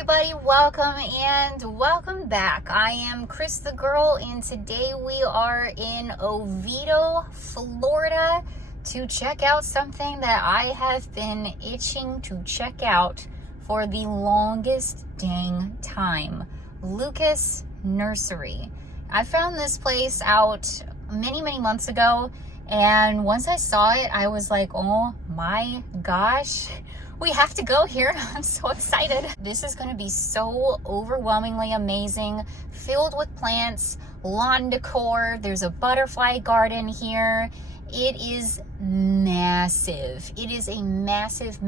everybody, welcome and welcome back. I am Cris the girl, and today we are in Oviedo, Florida to check out something that I have been itching to check out for the longest dang time. Lukas Nursery. I found this place out many months ago, and once I saw it, I was like, oh my gosh, we have to go here. I'm so excited. This is going to be so overwhelmingly amazing, filled with plants, lawn decor. There's a butterfly garden here. It is massive. It is a massive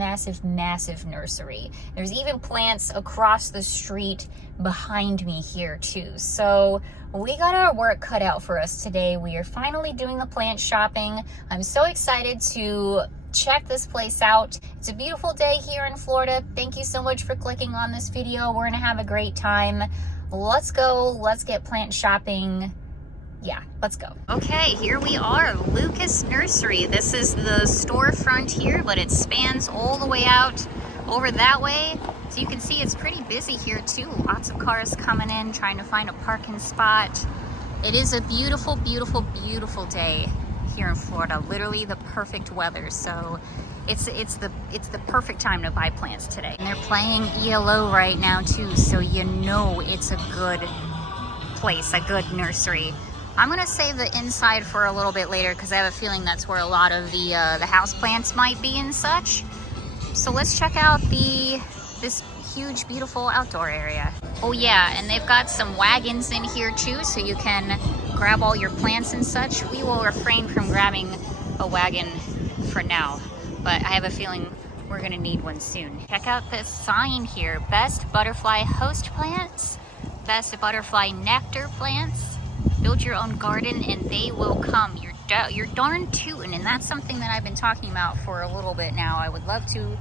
nursery. There's even plants across the street behind me here too. So we got our work cut out for us today. We are finally doing the plant shopping. I'm so excited to check this place out. It's a beautiful day here in Florida. Thank you so much for clicking on this video. We're gonna have a great time. Let's go. Let's get plant shopping. Yeah, let's go. Okay, here we are, Lukas Nursery. This is the storefront here, but it spans all the way out over that way. So you can see it's pretty busy here too. Lots of cars coming in, trying to find a parking spot. It is a beautiful day here in Florida. Literally the perfect weather. So it's the perfect time to buy plants today. And they're playing ELO right now too, so you know it's a good place, a good nursery. I'm gonna save the inside for a little bit later because I have a feeling that's where a lot of the house plants might be and such. So let's check out this huge, beautiful outdoor area. Oh yeah, and they've got some wagons in here too, so you can grab all your plants and such. We will refrain from grabbing a wagon for now, but I have a feeling we're gonna need one soon. Check out this sign here: best butterfly host plants, best butterfly nectar plants. Build your own garden and they will come. You're darn tootin', and that's something that I've been talking about for a little bit now. I would love to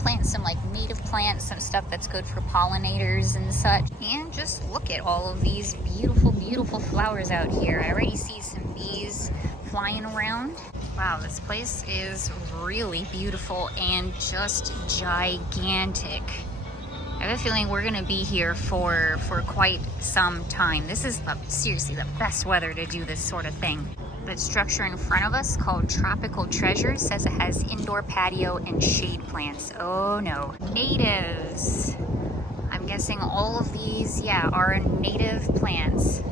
plant some like native plants, some stuff that's good for pollinators and such. And just look at all of these beautiful flowers out here. I already see some bees flying around. Wow, this place is really beautiful and just gigantic. I have a feeling we're gonna be here for quite some time. This is seriously the best weather to do this sort of thing. The structure in front of us, called Tropical Treasure, says it has indoor patio and shade plants. Oh no. Natives. I'm guessing all of these, yeah, are native plants.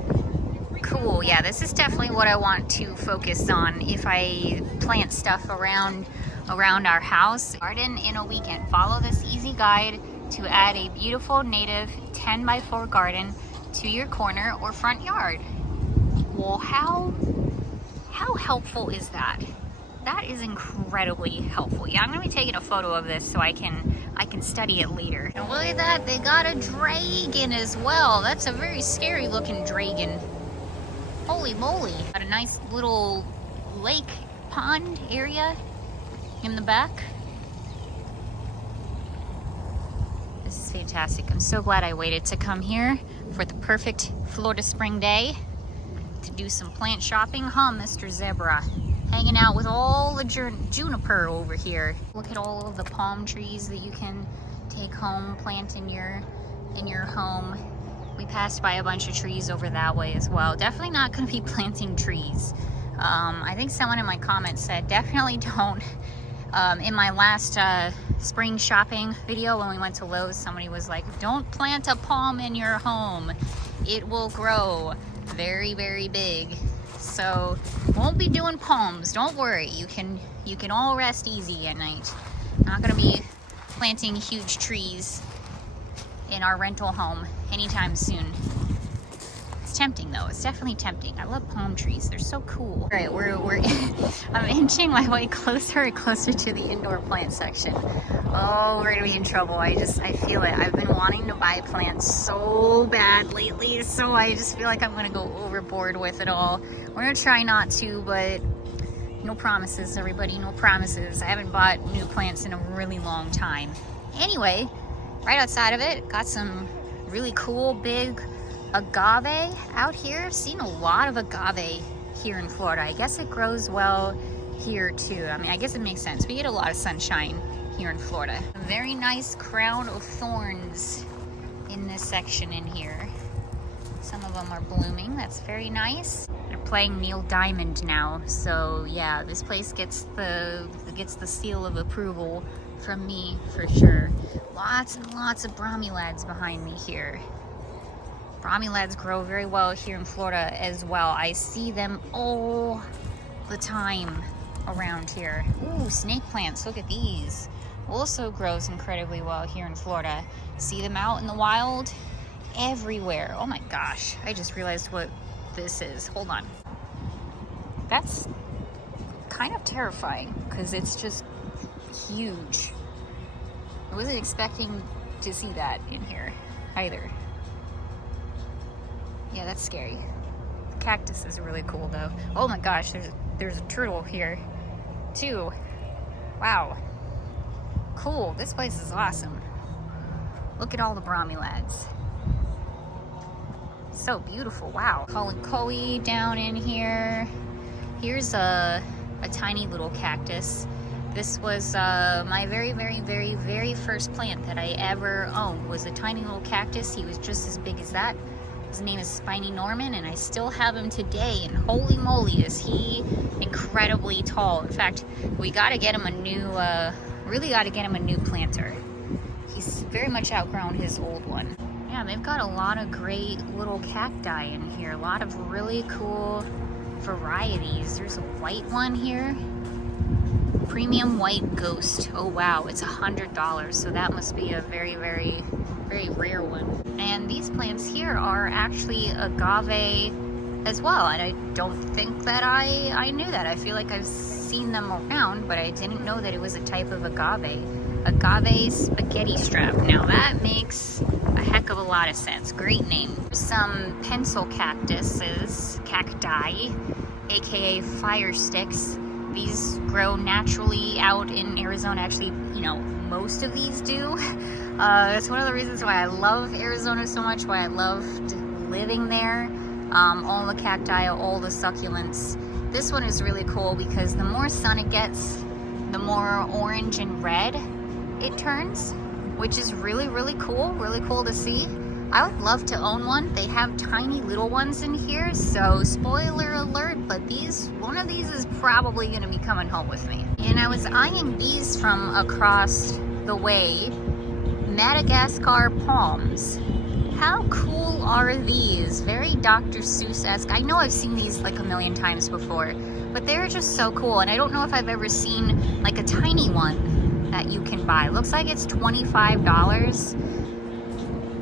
Cool, yeah, this is definitely what I want to focus on if I plant stuff around our house. Garden in a weekend. Follow this easy guide to add a beautiful native 10x4 garden to your corner or front yard. Well, how helpful is that? That is incredibly helpful. Yeah, I'm gonna be taking a photo of this so I can study it later. And look at that, they got a dragon as well. That's a very scary looking dragon. Holy moly. Got a nice little lake pond area in the back. This is fantastic. I'm so glad I waited to come here for the perfect Florida spring day to do some plant shopping. Huh, Mr. Zebra? Hanging out with all the juniper over here. Look at all of the palm trees that you can take home, plant in your home. We passed by a bunch of trees over that way as well. Definitely not going to be planting trees. I think someone in my comments said definitely don't. In my last spring shopping video when we went to Lowe's, somebody was like, don't plant a palm in your home. It will grow very big. So won't be doing palms, don't worry. You can all rest easy at night. Not gonna be planting huge trees in our rental home anytime soon. It's tempting though, it's definitely tempting. I love palm trees, they're so cool. All right, we're I'm inching my way closer and closer to the indoor plant section. Oh, we're gonna be in trouble. I feel it. I've been wanting to buy plants so bad lately, so I just feel like I'm gonna go overboard with it all. We're gonna try not to, but no promises, everybody, no promises. I haven't bought new plants in a really long time. Anyway, right outside of it, got some really cool big agave out here. I've seen a lot of agave here in Florida. I guess it grows well here too. I mean, I guess it makes sense. We get a lot of sunshine here in Florida. A very nice crown of thorns in this section in here. Some of them are blooming. That's very nice. They're playing Neil Diamond now, so yeah, this place gets the seal of approval from me for sure. Lots and lots of bromeliads behind me here. Bromeliads grow very well here in Florida as well. I see them all the time around here. Ooh, snake plants, look at these. Also grows incredibly well here in Florida. See them out in the wild everywhere. Oh my gosh, I just realized what this is. Hold on. That's kind of terrifying because it's just huge. I wasn't expecting to see that in here either. Yeah, that's scary. The cactus is really cool though. Oh my gosh, there's a turtle here too. Wow. Cool, this place is awesome. Look at all the bromeliads. So beautiful, wow. Colin down in here. Here's a tiny little cactus. This was my very first plant that I ever owned, was a tiny little cactus. He was just as big as that. His name is Spiny Norman, and I still have him today, and holy moly is he incredibly tall. In fact, we gotta get him a new, really gotta get him a new planter. He's very much outgrown his old one. Yeah, they've got a lot of great little cacti in here. A lot of really cool varieties. There's a white one here. Premium white ghost. Oh wow, it's $100. So that must be a very rare one. And these plants here are actually agave as well. And I don't think that I knew that. I feel like I've seen them around, but I didn't know that it was a type of agave. Agave spaghetti strap. Now that makes a heck of a lot of sense. Great name. Some pencil cactuses, cacti, aka fire sticks. These grow naturally out in Arizona. Actually, you know, most of these do. It's one of the reasons why I love Arizona so much, why I loved living there. All the cacti, all the succulents. This one is really cool because the more sun it gets, the more orange and red it turns, which is really cool to see. I would love to own one. They have tiny little ones in here, so spoiler alert, but one of these is probably gonna be coming home with me. And I was eyeing these from across the way, Madagascar palms. How cool are these? Very Dr. Seuss-esque. I know I've seen these like a million times before, but they're just so cool, and I don't know if I've ever seen like a tiny one that you can buy. Looks like it's $25.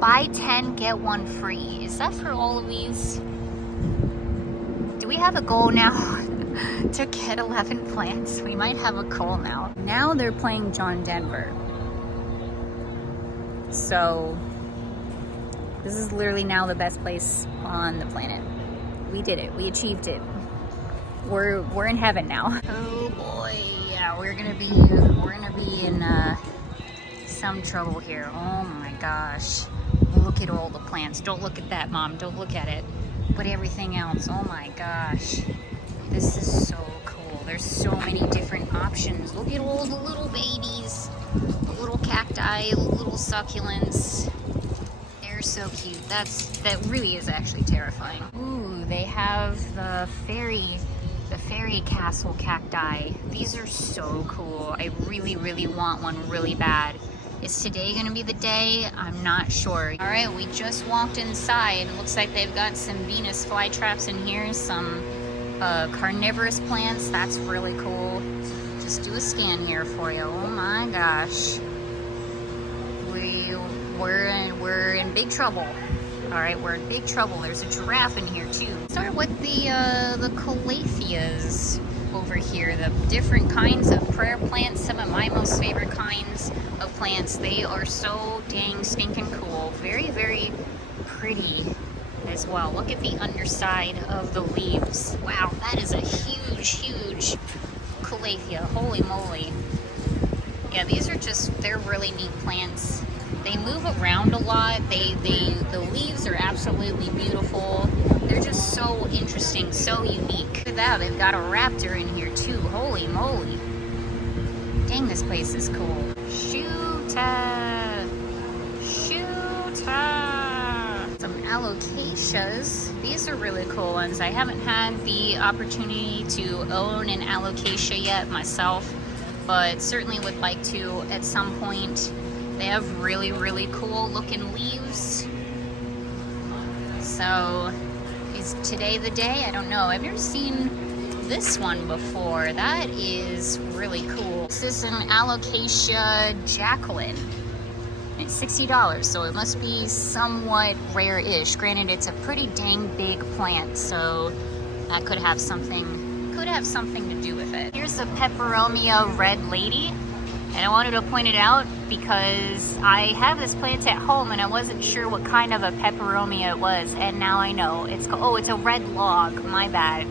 Buy 10, get one free. Is that for all of these? Do we have a goal now to get 11 plants? We might have a goal now. Now they're playing John Denver. So this is literally now the best place on the planet. We did it. We achieved it. We're in heaven now. Oh boy, yeah, we're gonna be in some trouble here. Oh my gosh. Look at all the plants. Don't look at that, Mom. Don't look at it. But everything else. Oh my gosh. This is so cool. There's so many different options. Look at all the little babies. The little cacti, the little succulents. They're so cute. That really is actually terrifying. Ooh, they have the fairy castle cacti. These are so cool. I really want one really bad. Is today gonna be the day? I'm not sure. All right, we just walked inside. Looks like they've got some Venus flytraps in here, some carnivorous plants. That's really cool. Just do a scan here for you. Oh my gosh. We're in big trouble. All right, we're in big trouble. There's a giraffe in here too. Start with the calatheas over here, the different kinds of prayer plants. Some of my most favorite kinds of plants. They are so dang stinking cool. Very pretty as well. Look at the underside of the leaves. Wow, that is a huge calathea. Holy moly. Yeah, these are they're really neat plants. They move around a lot. The leaves are absolutely beautiful. They're just so interesting, so unique. Look at that, they've got a raptor in here too. Holy moly. Dang, this place is cool. Some alocasias. These are really cool ones. I haven't had the opportunity to own an alocasia yet myself, but certainly would like to at some point. They have really, really cool looking leaves. So is today the day? I don't know. I've never seen this one before. That is really cool. This is an alocasia Jacqueline. It's $60, so it must be somewhat rare-ish. Granted, it's a pretty dang big plant, so that could have something to do with it. Here's a peperomia red lady, and I wanted to point it out because I have this plant at home and I wasn't sure what kind of a peperomia it was, and now I know. It's a red log. My bad.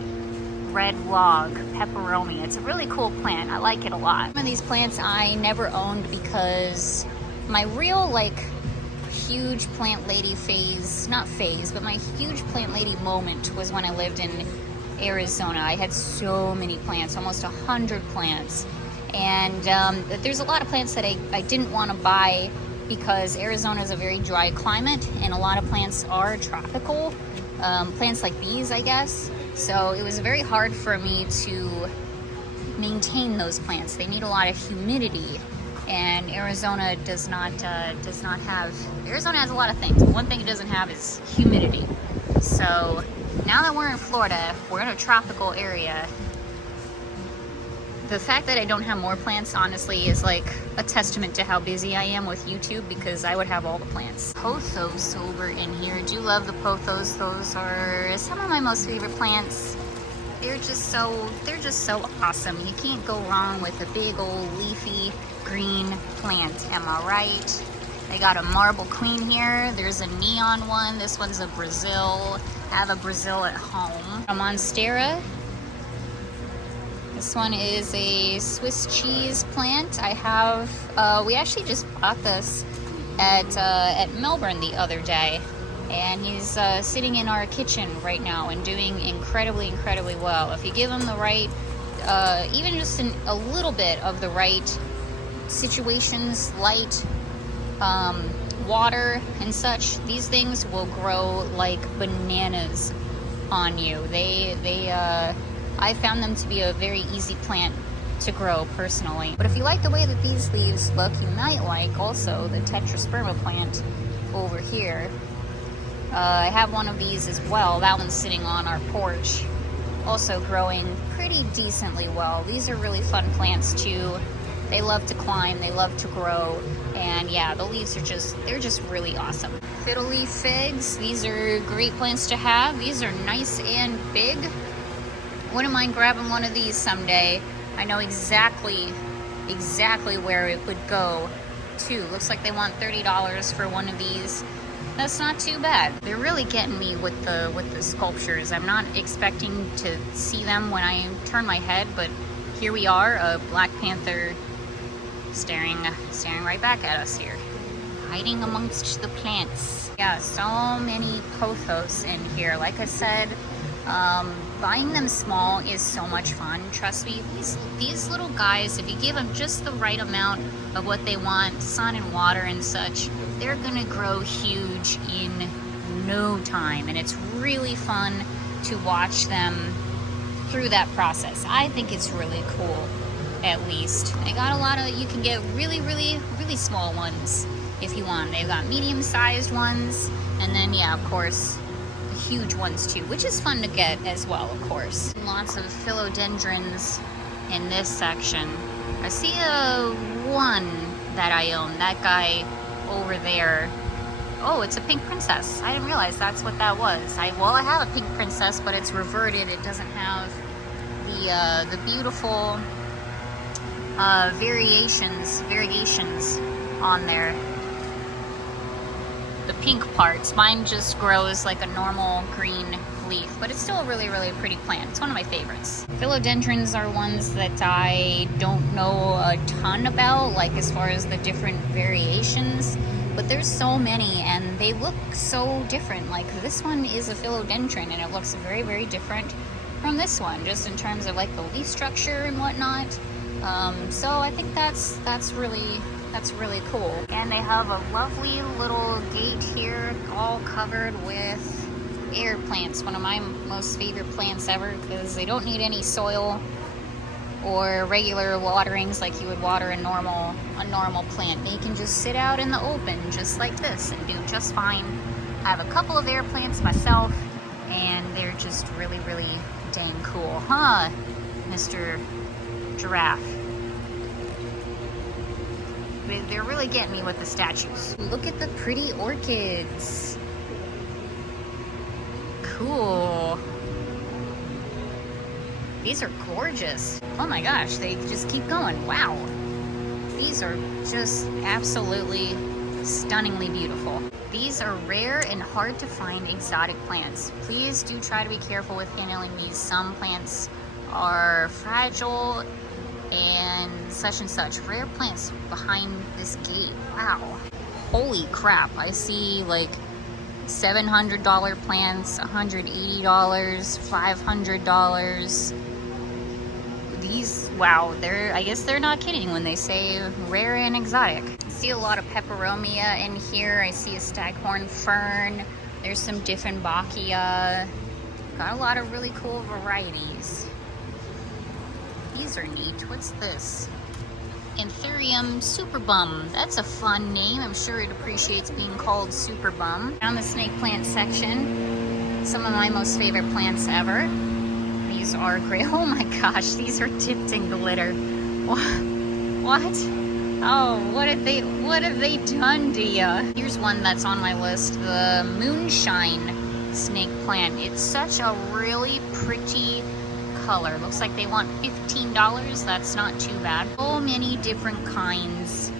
Red log peperomia. It's a really cool plant. I like it a lot. Some of these plants I never owned because my real huge plant lady but my huge plant lady moment was when I lived in Arizona. I had so many plants, almost 100 plants, and there's a lot of plants that I didn't want to buy because Arizona is a very dry climate and a lot of plants are tropical, plants like these, I guess. So it was very hard for me to maintain those plants. They need a lot of humidity, and Arizona does not have. Arizona has a lot of things, but one thing it doesn't have is humidity. So now that we're in Florida, we're in a tropical area. The fact that I don't have more plants, honestly, is like a testament to how busy I am with YouTube, because I would have all the plants. Pothos over in here. Do love the pothos. Those are some of my most favorite plants. They're just so awesome. You can't go wrong with a big old leafy green plant, am I right? They got a marble queen here. There's a neon one. This one's a Brazil. I have a Brazil at home. A Monstera. This one is a Swiss cheese plant. I have, we actually just bought this at Melbourne the other day, and he's sitting in our kitchen right now and doing incredibly well. If you give him the right, even just a little bit of the right situations, light, water and such, these things will grow like bananas on you. I found them to be a very easy plant to grow personally. But if you like the way that these leaves look, you might like also the Tetrasperma plant over here. I have one of these as well. That one's sitting on our porch, also growing pretty decently well. These are really fun plants too. They love to climb, they love to grow, and yeah, the leaves are they're just really awesome. Fiddle leaf figs, these are great plants to have. These are nice and big. Wouldn't mind grabbing one of these someday. I know exactly where it would go too. Looks like they want $30 for one of these. That's not too bad. They're really getting me with the sculptures. I'm not expecting to see them when I turn my head, but here we are, a Black Panther staring right back at us here, hiding amongst the plants. Yeah, so many pothos in here. Like I said, buying them small is so much fun. Trust me, these little guys, if you give them just the right amount of what they want, sun and water and such, they're gonna grow huge in no time, and it's really fun to watch them through that process. I think it's really cool, at least. They got a lot of, you can get really small ones if you want. They've got medium-sized ones, and then, yeah, of course, huge ones too, which is fun to get as well, of course. Lots of philodendrons in this section. I see one that I own, that guy over there. Oh, it's a pink princess. I didn't realize that's what that was. I have a pink princess, but it's reverted. It doesn't have the beautiful variations on there. The pink parts. Mine just grows like a normal green leaf, but it's still a really pretty plant. It's one of my favorites. Philodendrons are ones that I don't know a ton about, like as far as the different variations, but there's so many and they look so different. Like this one is a philodendron and it looks very different from this one, just in terms of like the leaf structure and whatnot. So I think that's really That's really cool. And they have a lovely little gate here, all covered with air plants. One of my most favorite plants ever, because they don't need any soil or regular waterings like you would water a normal plant. They can just sit out in the open just like this and do just fine. I have a couple of air plants myself, and they're just really, really dang cool, huh, Mr. Giraffe? They're really getting me with the statues. Look at the pretty orchids. Cool. These are gorgeous. Oh my gosh, they just keep going. Wow. These are just absolutely stunningly beautiful. These are rare and hard to find exotic plants. Please do try to be careful with handling these. Some plants are fragile and such. Rare plants behind this gate. Wow. Holy crap. I see like $700 plants, $180, $500. These, wow, I guess they're not kidding when they say rare and exotic. I see a lot of peperomia in here. I see a staghorn fern. There's some Dieffenbachia. Got a lot of really cool varieties. These are neat. What's this? Anthurium superbum. That's a fun name. I'm sure it appreciates being called superbum. Down the snake plant section, some of my most favorite plants ever. These are great. Oh my gosh, these are dipped in glitter. What? Oh, what have they done to ya? Here's one that's on my list, the moonshine snake plant. It's such a really pretty color. Looks like they want $15. That's not too bad. So many different kinds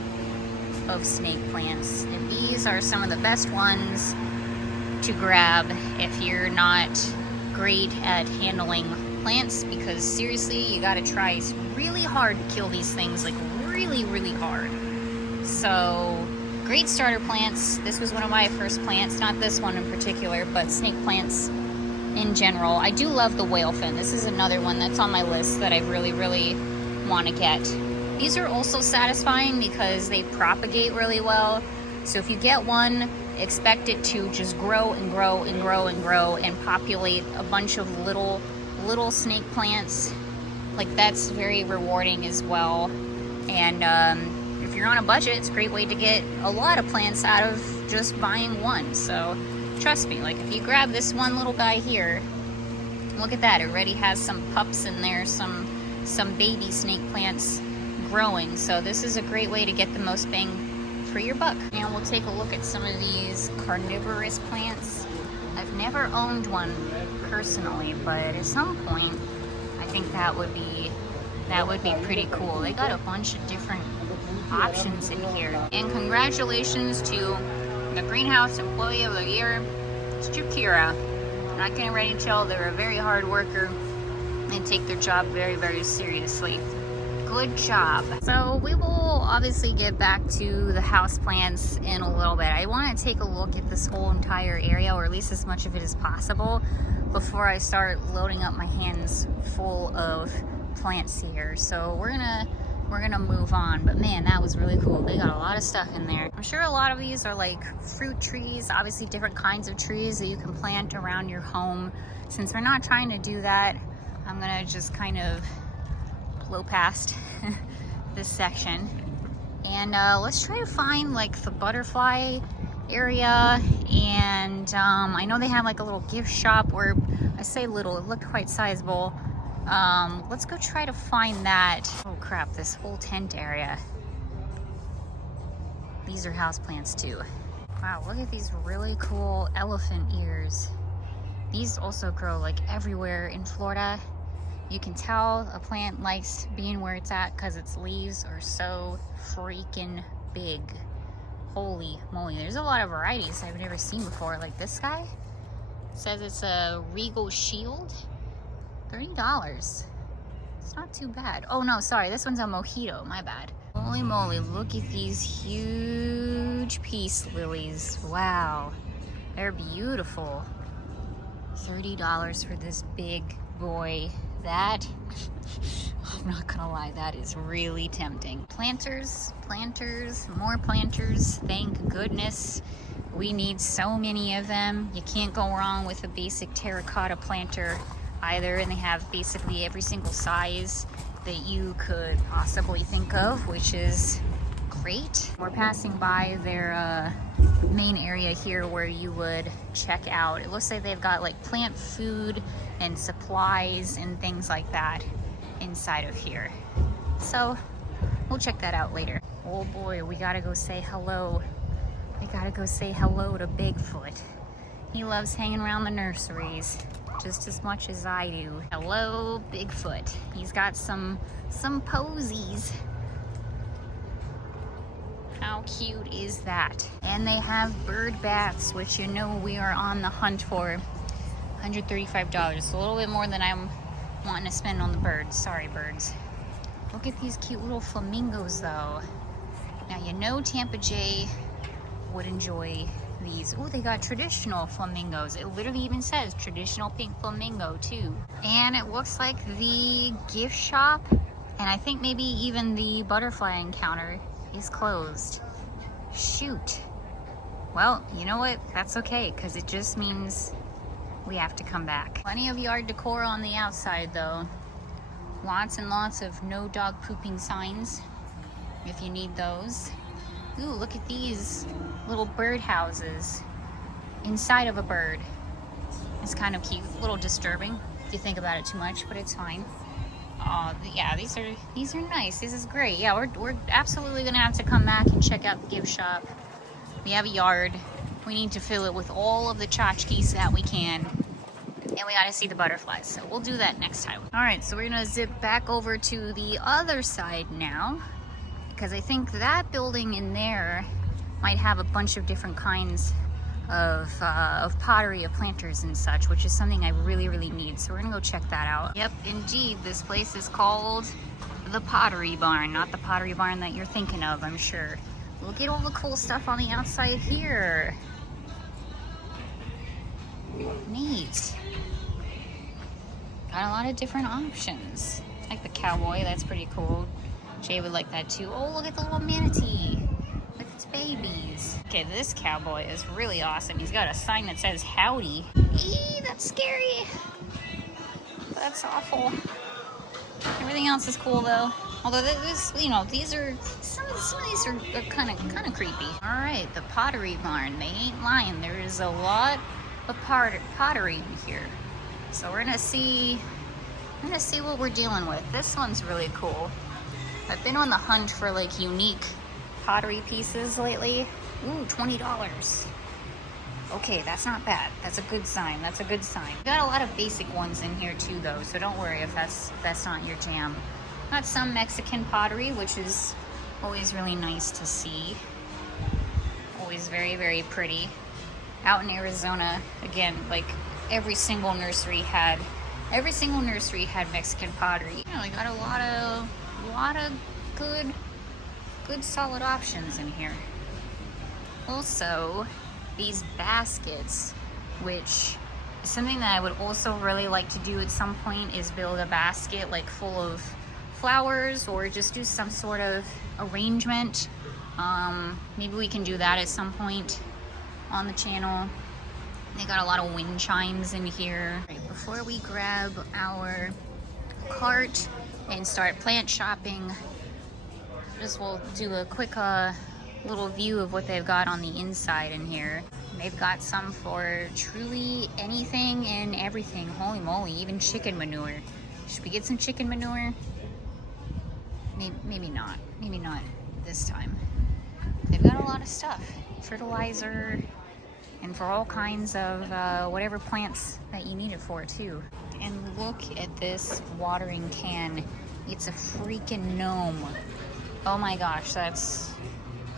of snake plants, and these are some of the best ones to grab if you're not great at handling plants, because seriously, you gotta try really hard to kill these things, like really hard. So great starter plants. This was one of my first plants, not this one in particular, but snake plants in general. I do love the whale fin. This is another one that's on my list that I really want to get. These are also satisfying because they propagate really well. So if you get one, expect it to just grow and grow and grow and grow and populate a bunch of little snake plants. Like, that's very rewarding as well. And if you're on a budget, it's a great way to get a lot of plants out of just buying one. So trust me, like if you grab this one little guy here, look at that, it already has some pups in there, some baby snake plants growing. So this is a great way to get the most bang for your buck. And we'll take a look at some of these carnivorous plants. I've never owned one personally, but at some point I think that would be pretty cool. They got a bunch of different options in here. And congratulations to the Greenhouse Employee of the Year, Mr. Kira. Not getting ready to tell, they're a very hard worker and take their job very seriously. Good job. So we will obviously get back to the house plants in a little bit. I want to take a look at this whole entire area, or at least as much of it as possible, before I start loading up my hands full of plants here. So we're gonna move on, but man, that was really cool. They got a lot of stuff in there. I'm sure a lot of these are like fruit trees, obviously different kinds of trees that you can plant around your home. Since we're not trying to do that, I'm gonna just kind of blow past this section, and let's try to find like the butterfly area. And I know they have like a little gift shop, or I say little, it looked quite sizable. Let's go try to find that. Oh crap, this whole tent area. These are houseplants too. Wow, look at these really cool elephant ears. These also grow like everywhere in Florida. You can tell a plant likes being where it's at because its leaves are so freaking big. Holy moly, there's a lot of varieties I've never seen before. Like this guy, it says it's a Regal Shield. $30. It's not too bad. Oh no, sorry, this one's a mojito, my bad. Holy moly, look at these huge peace lilies. Wow, they're beautiful. $30 for this big boy That, I'm not gonna lie, that is really tempting. Planters, more planters, thank goodness. We need so many of them. You can't go wrong with a basic terracotta planter either, and they have basically every single size that you could possibly think of, which is great. We're passing by their main area here where you would check out. It looks like they've got like plant food and supplies and things like that inside of here. So we'll check that out later. Oh boy, we gotta go say hello. We gotta go say hello to Bigfoot. He loves hanging around the nurseries just as much as I do. Hello, Bigfoot. He's got some posies. How cute is that? And they have bird baths, which you know we are on the hunt for. $135, a little bit more than I'm wanting to spend on the birds. Sorry, birds. Look at these cute little flamingos, though. Now, you know Tampa Jay would enjoy these. Oh, they got traditional flamingos. It literally even says traditional pink flamingo, too. And it looks like the gift shop, and I think maybe even the butterfly encounter is closed. Shoot. Well, you know what? That's okay, because it just means we have to come back. Plenty of yard decor on the outside, though. Lots and lots of no dog pooping signs, if you need those. Ooh, look at these little bird houses inside of a bird. It's kind of cute, a little disturbing if you think about it too much, but it's fine. Yeah, these are nice. This is great. Yeah, we're absolutely gonna have to come back and check out the gift shop. We have a yard. We need to fill it with all of the tchotchkes that we can. And we gotta see the butterflies, so we'll do that next time. All right, so we're gonna zip back over to the other side now, because I think that building in there might have a bunch of different kinds of pottery, of planters and such, which is something I really, really need. So we're gonna go check that out. Yep, indeed, this place is called the Pottery Barn, not the Pottery Barn that you're thinking of, I'm sure. Look at all the cool stuff on the outside here. Neat. Got a lot of different options. Like the cowboy, that's pretty cool. Jay would like that too. Oh, look at the little manatee with its babies. Okay, this cowboy is really awesome. He's got a sign that says howdy. Eee, that's scary. That's awful. Everything else is cool though. Although this, you know, these are some of these are kind of creepy. All right, the Pottery Barn. They ain't lying. There is a lot of pottery in here. So we're gonna see what we're dealing with. This one's really cool. I've been on the hunt for like unique pottery pieces lately. Ooh, $20. Okay, that's not bad. That's a good sign. That's a good sign. We got a lot of basic ones in here too, though, so don't worry if that's not your jam. Got some Mexican pottery, which is always really nice to see. Always very, very pretty. Out in Arizona, again, like every single nursery had Mexican pottery. You know, we got a lot of good solid options in here. Also, these baskets, which is something that I would also really like to do at some point, is build a basket like full of flowers or just do some sort of arrangement. Maybe we can do that at some point on the channel. They got a lot of wind chimes in here. Right, before we grab our cart and start plant shopping, we'll do a quick little view of what they've got on the inside in here. They've got some for truly anything and everything. Holy moly, even chicken manure. Should we get some chicken manure? Maybe not. Maybe not this time. They've got a lot of stuff. Fertilizer, and for all kinds of whatever plants that you need it for too. And look at this watering can. It's a freaking gnome. Oh my gosh, that's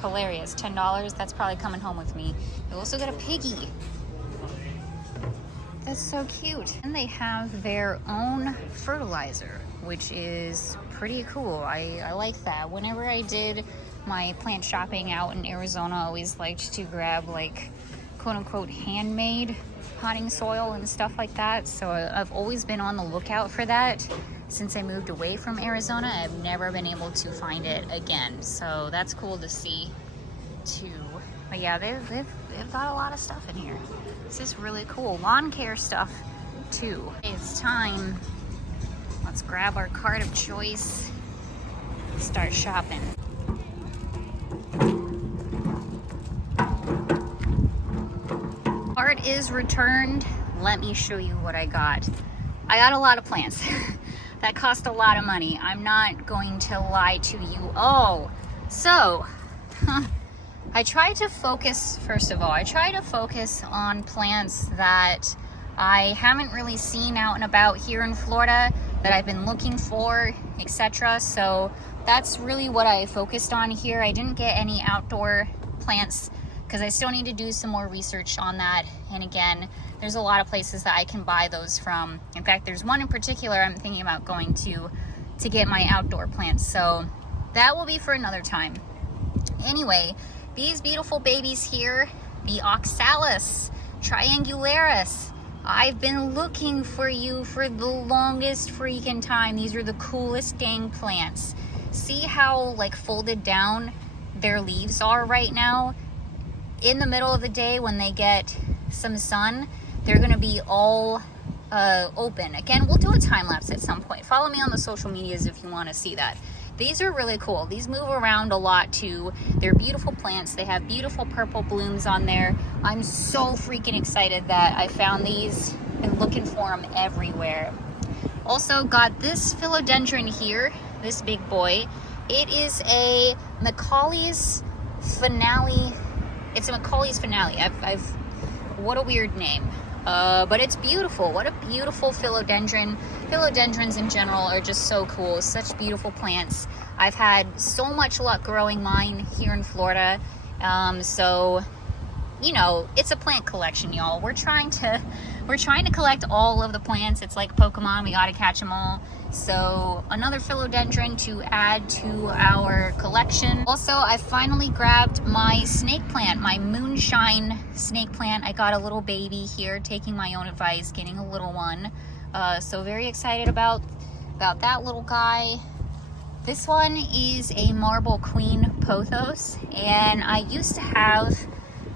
hilarious. $10, that's probably coming home with me. They also got a piggy. That's so cute. And they have their own fertilizer, which is pretty cool. I like that. Whenever I did my plant shopping out in Arizona, I always liked to grab like quote unquote handmade potting soil and stuff like that. So I've always been on the lookout for that. Since I moved away from Arizona, I've never been able to find it again. So that's cool to see too. But yeah, they've got a lot of stuff in here. This is really cool. Lawn care stuff too. It's time. Let's grab our cart of choice and start shopping. Cart is returned. Let me show you what I got. I got a lot of plants. That cost a lot of money. I'm not going to lie to you. Oh, so I tried to focus, first of all, I try to focus on plants that I haven't really seen out and about here in Florida, that I've been looking for, etc. So that's really what I focused on here. I didn't get any outdoor plants because I still need to do some more research on that. And again, there's a lot of places that I can buy those from. In fact, there's one in particular I'm thinking about going to get my outdoor plants. So that will be for another time. Anyway, these beautiful babies here, the Oxalis triangularis. I've been looking for you for the longest freaking time. These are the coolest dang plants. See how like folded down their leaves are right now? In the middle of the day when they get some sun, they're gonna be all open. Again, we'll do a time lapse at some point. Follow me on the social medias if you want to see that. These are really cool. These move around a lot too. They're beautiful plants. They have beautiful purple blooms on there. I'm so freaking excited that I found these. Been looking for them everywhere. Also got this philodendron here, this big boy. It is a Macaulay's finale. It's a Macaulay's finale. What a weird name. But it's beautiful. What a beautiful philodendron. Philodendrons in general are just so cool. Such beautiful plants. I've had so much luck growing mine here in Florida. So, you know, it's a plant collection, y'all. We're trying to collect all of the plants. It's like Pokemon. We gotta catch them all. So another philodendron to add to our collection. Also, I finally grabbed my snake plant, my moonshine snake plant. I got a little baby here, taking my own advice, getting a little one. So very excited about that little guy. This one is a marble queen pothos, and I used to have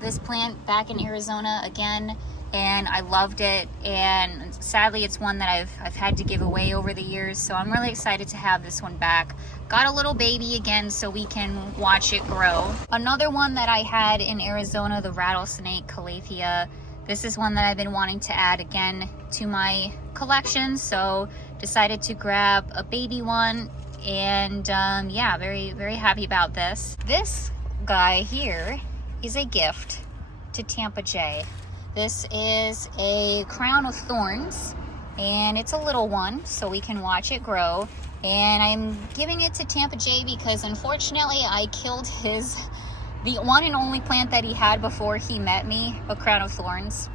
this plant back in Arizona again, and I loved it, and sadly it's one that I've had to give away over the years, so I'm really excited to have this one back. Got a little baby again so we can watch it grow. Another one that I had in Arizona, the rattlesnake calathea. This is one that I've been wanting to add again to my collection, so decided to grab a baby one, and yeah, very, very happy about this. This guy here is a gift to Tampa Jay. This is a crown of thorns, and it's a little one, so we can watch it grow. And I'm giving it to Tampa Jay because unfortunately I killed the one and only plant that he had before he met me, a crown of thorns.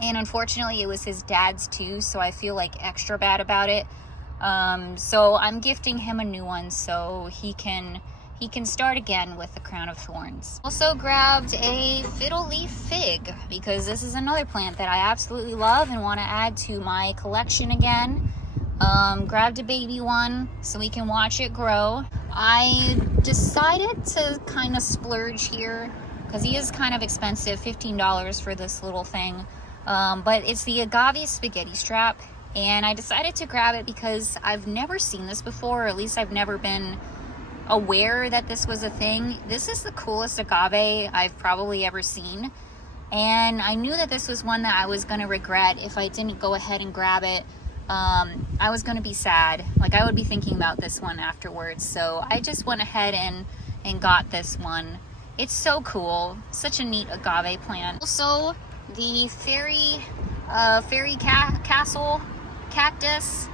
And unfortunately it was his dad's too, so I feel like extra bad about it. So I'm gifting him a new one so he can start again with the crown of thorns. Also grabbed a fiddle leaf fig because this is another plant that I absolutely love and want to add to my collection again. Grabbed a baby one so we can watch it grow. I decided to kind of splurge here because he is kind of expensive, $15 for this little thing. But it's the agave spaghetti strap, and I decided to grab it because I've never seen this before, or at least I've never been aware that this was a thing. This is the coolest agave I've probably ever seen, and I knew that this was one that I was going to regret if I didn't go ahead and grab it. I was going to be sad, like I would be thinking about this one afterwards, so I just went ahead and got this one. It's so cool, such a neat agave plant. Also the fairy castle cactus.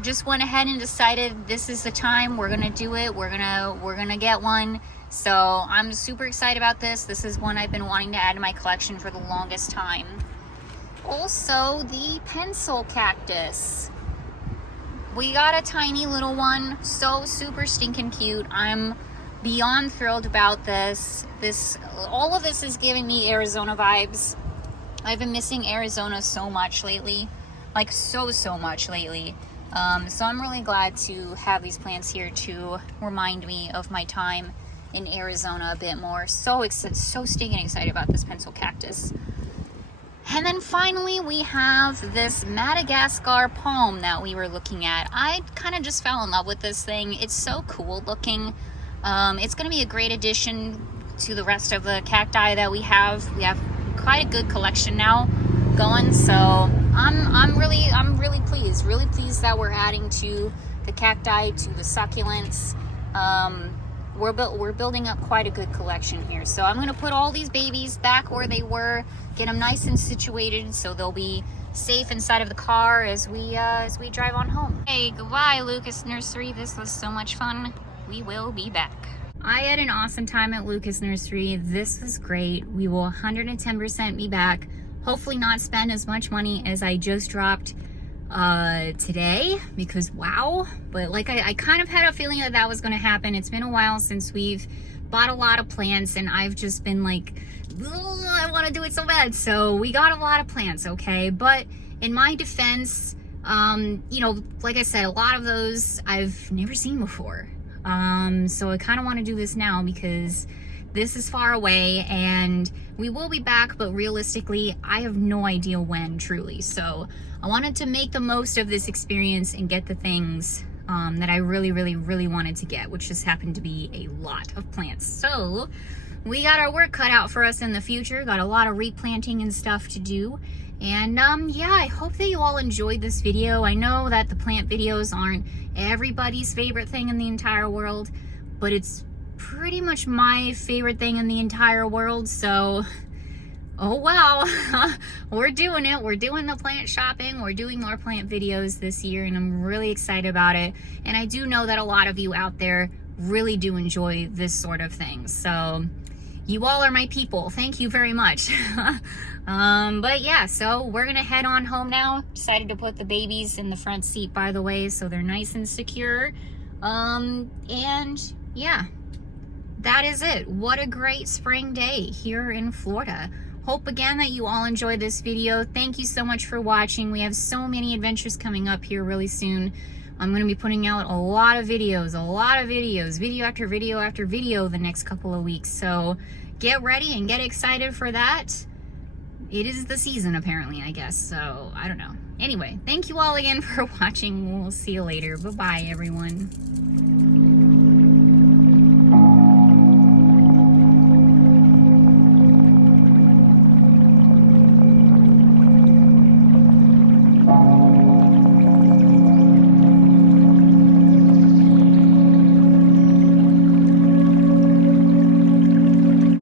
Just went ahead and decided this is the time, we're gonna do it, we're gonna get one. So I'm super excited about this. This is one I've been wanting to add to my collection for the longest time. Also the pencil cactus. We got a tiny little one, so super stinking cute. I'm beyond thrilled about this. All of this is giving me Arizona vibes. I've been missing Arizona so much lately, like so much lately. So I'm really glad to have these plants here to remind me of my time in Arizona a bit more. So stinking excited about this pencil cactus. And then finally we have this Madagascar palm that we were looking at. I kind of just fell in love with this thing. It's so cool looking. It's going to be a great addition to the rest of the cacti that we have. We have quite a good collection now going, so I'm really pleased that we're adding to the cacti, to the succulents. We're building up quite a good collection here. So I'm going to put all these babies back where they were, get them nice and situated so they'll be safe inside of the car as we drive on home. Hey, goodbye Lukas Nursery. This was so much fun. We will be back. I had an awesome time at Lukas Nursery. This was great. We will 110% be back. Hopefully not spend as much money as I just dropped today, because wow. But like I kind of had a feeling that that was going to happen. It's been a while since we've bought a lot of plants, and I've just been like, I want to do it so bad. So we got a lot of plants, okay? But in my defense, you know, like I said, a lot of those I've never seen before. So I kind of want to do this now because this is far away and we will be back, but realistically, I have no idea when, truly. So I wanted to make the most of this experience and get the things that I really wanted to get, which just happened to be a lot of plants. So we got our work cut out for us in the future, got a lot of replanting and stuff to do. And yeah, I hope that you all enjoyed this video. I know that the plant videos aren't everybody's favorite thing in the entire world, but it's pretty much my favorite thing in the entire world. So, oh wow, we're doing it. We're doing the plant shopping. We're doing more plant videos this year, and I'm really excited about it. And I do know that a lot of you out there really do enjoy this sort of thing. So you all are my people. Thank you very much. But yeah, so we're gonna head on home now. Decided to put the babies in the front seat, by the way, so they're nice and secure. And yeah, that is it. What a great spring day here in Florida. Hope again that you all enjoyed this video. Thank you so much for watching. We have so many adventures coming up here really soon. I'm going to be putting out a lot of videos, video after video after video the next couple of weeks. So get ready and get excited for that. It is the season apparently, I guess. So I don't know. Anyway, thank you all again for watching. We'll see you later. Bye-bye, everyone.